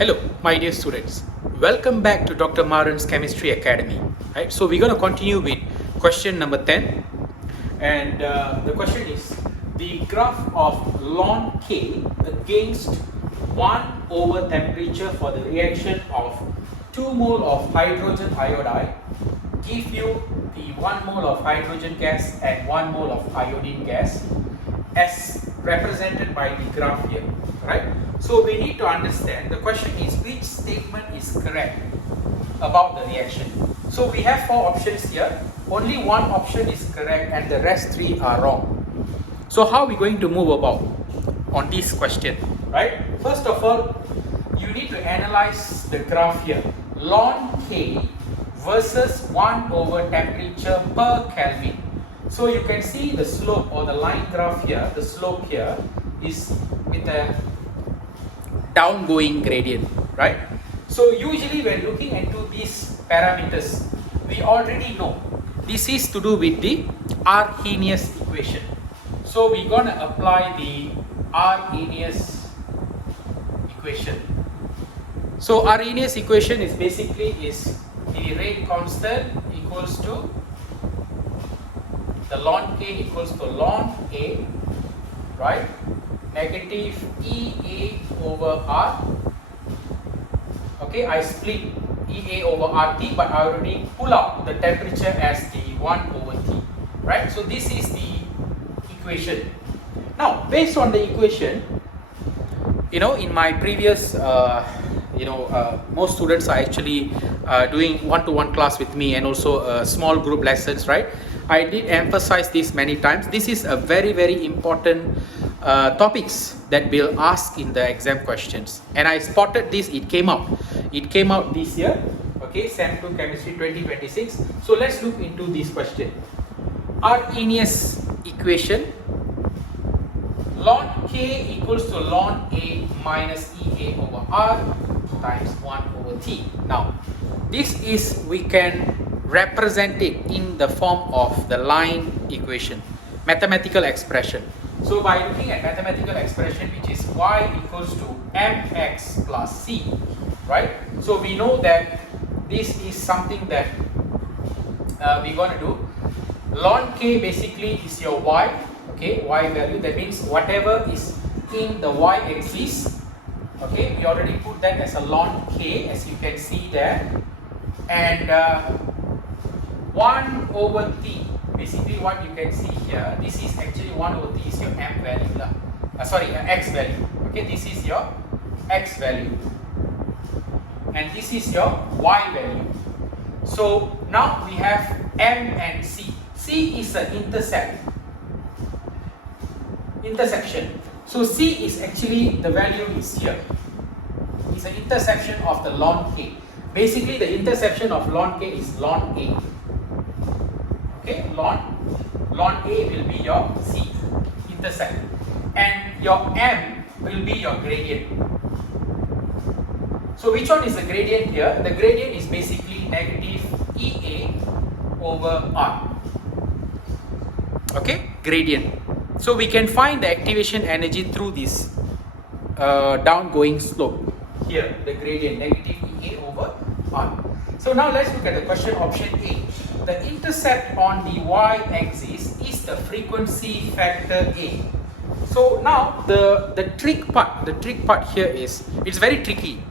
Hello, my dear students. Welcome back to Dr. Maran's Chemistry Academy. Right, so we're going to continue with question number 10. And the question is the graph of ln K against 1 over temperature for the reaction of 2 mole of hydrogen iodide give you the 1 mole of hydrogen gas and 1 mole of iodine gas as represented by the graph here, right? So we need to understand, the question is which statement is correct about the reaction. So we have 4 options here, only one option is correct and the rest 3 are wrong. So how are we going to move about on this question, right? First of all, you need to analyze the graph here, ln K versus 1 over temperature per Kelvin. So you can see the slope or the line graph here, the slope here is with a downgoing gradient, right? So usually when looking into these parameters, we already know this is to do with the Arrhenius equation. So we're going to apply the Arrhenius equation. So Arrhenius equation is basically the rate constant equals to the ln K equals to ln A, right? Negative EA over R. Okay, I split EA over RT, but I already pull out the temperature as the 1 over T, right? So this is the equation. Now, based on the equation, in my previous, most students are actually doing one-to-one class with me and also small group lessons, right? I did emphasize this many times. This is a very, very important topics that will ask in the exam questions. And I spotted this, it came out this year, okay, SEM 2 Chemistry 2026. So let's look into this question. Arrhenius equation, ln K equals to ln A minus EA over R times 1 over T. Now, this is, we can represent it in the form of the line equation, mathematical expression. So by looking at mathematical expression, which is y equals to mx plus c, right? So we know that this is something that we're going to do. Ln K basically is your y, okay, y value. That means whatever is in the y axis, okay, we already put that as a ln K, as you can see there. And 1 over T, basically what you can see here, this is actually 1 over T is your m value, x value. Okay, this is your x value and this is your y value. So now we have m and c. C is an intersection. So c is actually, the value is here. It's an intersection of the ln K. Basically the intersection of ln K is ln A. Okay, ln A will be your C, intersect, and your M will be your gradient. So which one is the gradient here? The gradient is basically negative EA over R. Okay, gradient. So we can find the activation energy through this downgoing slope here, the gradient, negative EA over R. So now let's look at the question option A. The intercept on the y-axis is the frequency factor A. So now the trick part here is, it's very tricky.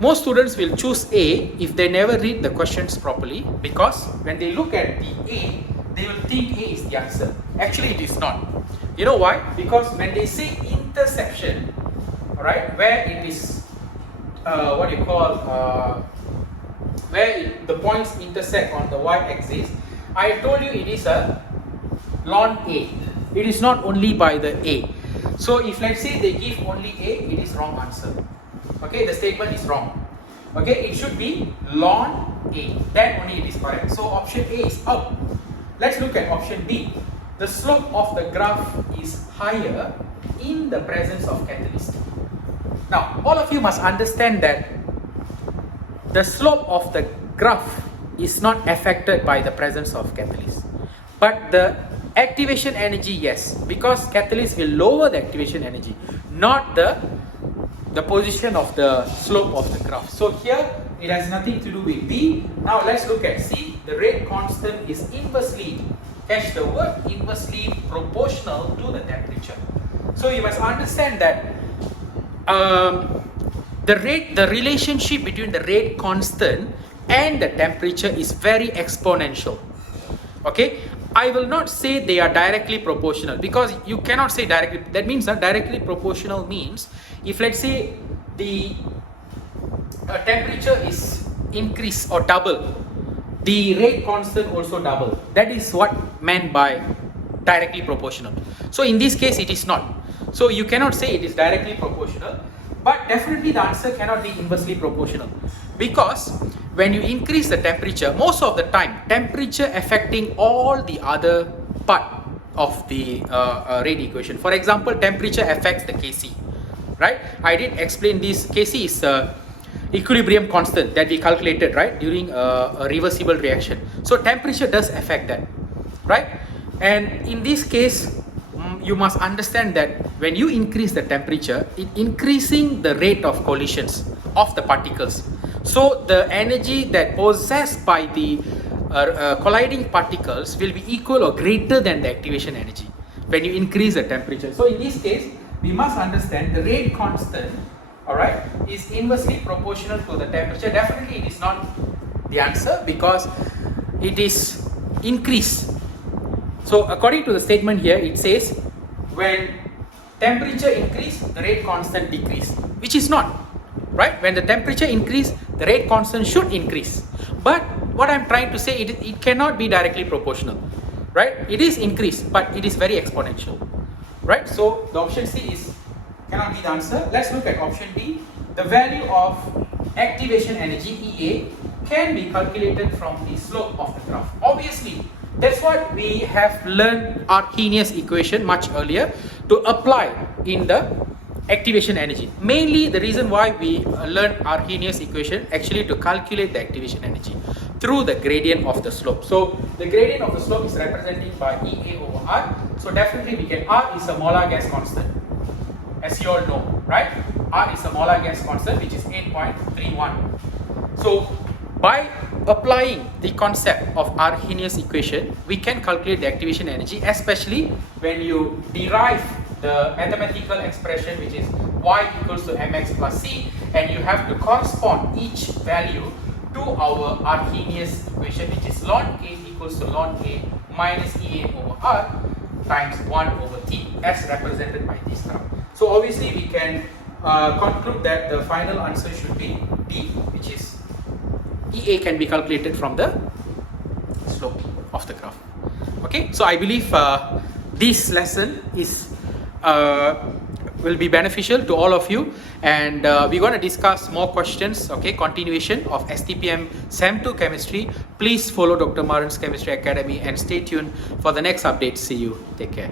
Most students will choose A if they never read the questions properly, because when they look at the A, they will think A is the answer. Actually, it is not. You know why? Because when they say intersection, right, where it is, where the points intersect on the y-axis, I told you it is a ln A. It is not only by the A. So if let's say they give only A, it is wrong answer. Okay, the statement is wrong. Okay, it should be ln A. Then only it is correct. So option A is out. Let's look at option B. The slope of the graph is higher in the presence of catalyst. Now, all of you must understand that the slope of the graph is not affected by the presence of catalyst, but the activation energy, yes, because catalyst will lower the activation energy, not the the position of the slope of the graph. So here it has nothing to do with B. Now let's look at C. The rate constant is inversely, catch the word, inversely proportional to the temperature. So you must understand that the relationship between the rate constant and the temperature is very exponential. Okay, I will not say they are directly proportional, because you cannot say directly. That means that directly proportional means if, let's say, the temperature is increase or double, the rate constant also double. That is what meant by directly proportional. So in this case it is not. So you cannot say it is directly proportional, but definitely the answer cannot be inversely proportional, because when you increase the temperature, most of the time temperature affecting all the other part of the rate equation. For example, temperature affects the Kc, right? I did explain this. Kc is equilibrium constant that we calculated, right, during a reversible reaction. So temperature does affect that, right? And in this case, you must understand that when you increase the temperature, it increasing the rate of collisions of the particles. So the energy that possessed by the colliding particles will be equal or greater than the activation energy when you increase the temperature. So in this case, we must understand the rate constant, alright, is inversely proportional to the temperature. Definitely it is not the answer, because it is increase. So according to the statement here, it says when temperature increase, the rate constant decrease, which is not, right? When the temperature increase, the rate constant should increase. But what I'm trying to say, it cannot be directly proportional, right? It is increased, but it is very exponential, right? So the option C is cannot be the answer. Let's look at option D. The value of activation energy, EA, can be calculated from the slope of the graph. Obviously, that's what we have learned Arrhenius equation much earlier to apply in the activation energy. Mainly the reason why we learned Arrhenius equation actually to calculate the activation energy through the gradient of the slope. So the gradient of the slope is represented by EA over R. So definitely we can, R is a molar gas constant, as you all know, right? R is a molar gas constant, which is 8.31. So by applying the concept of Arrhenius equation, we can calculate the activation energy, especially when you derive the mathematical expression, which is y equals to mx plus c, and you have to correspond each value to our Arrhenius equation, which is ln A equals to ln A minus EA over R times 1 over T, as represented by this graph. So obviously we can conclude that the final answer should be D, which is EA can be calculated from the slope of the graph. Okay, so I believe this lesson is will be beneficial to all of you, and we're going to discuss more questions. Okay, continuation of STPM SEM 2 chemistry. Please follow Dr. Maran's Chemistry Academy and stay tuned for the next update. See you. Take care.